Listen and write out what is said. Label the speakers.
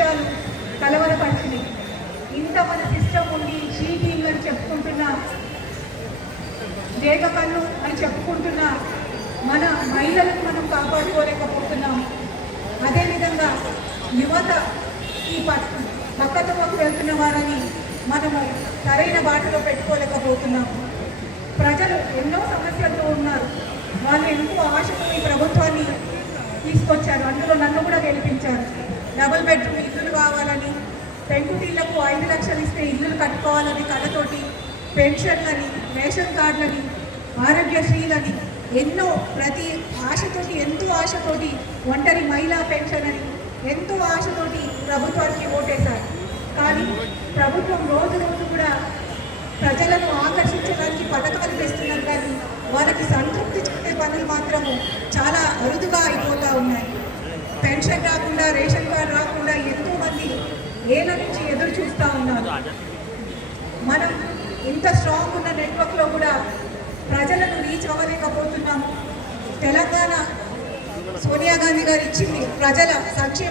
Speaker 1: విషయాలు కలవరపరిచినాయి ఇంత మన సిస్టమ్ ఉండి షీటింగ్ అని చెప్పుకుంటున్న వేగ కన్ను అని చెప్పుకుంటున్న మన మహిళలకు మనం కాపాడుకోలేకపోతున్నాం. అదేవిధంగా యువత ఈ పక్కతమకు వెళ్తున్న వారని మనము సరైన బాటలో పెట్టుకోలేకపోతున్నాము ప్రజలు ఎన్నో సమస్యలతో ఉన్నారు. వాళ్ళు ఎంతో ఆశతో ఈ ప్రభుత్వాన్ని తీసుకొచ్చారు? అందులో నన్ను కూడా గెలిపించారు. డబుల్ బెడ్రూమ్ ఇల్లులు కావాలని పెంకుటిళ్ళకు ఐదు లక్షలు ఇస్తే ఇల్లులు కట్టుకోవాలని కళ్ళతోటి పెన్షన్లని రేషన్ కార్డులని ఆరోగ్యశ్రీలని ఎన్నో ప్రతి ఆశతోటి ఎంతో ఆశతోటి ఒంటరి మహిళా పెన్షన్ అని ఎంతో ఆశతోటి ప్రభుత్వానికి ఓటేశారు. కానీ ప్రభుత్వం రోజు రోజు కూడా ప్రజలను రేషన్ కార్డు రాకుండా ఎంతో మంది ఏళ్ళ నుంచి ఎదురు చూస్తూ ఉన్నారు. మనం ఇంత స్ట్రాంగ్ ఉన్న నెట్వర్క్లో కూడా ప్రజలను రీచ్ అవ్వలేకపోతున్నాము. తెలంగాణ సోనియా గాంధీ గారు ఇచ్చింది ప్రజల సంక్షేమ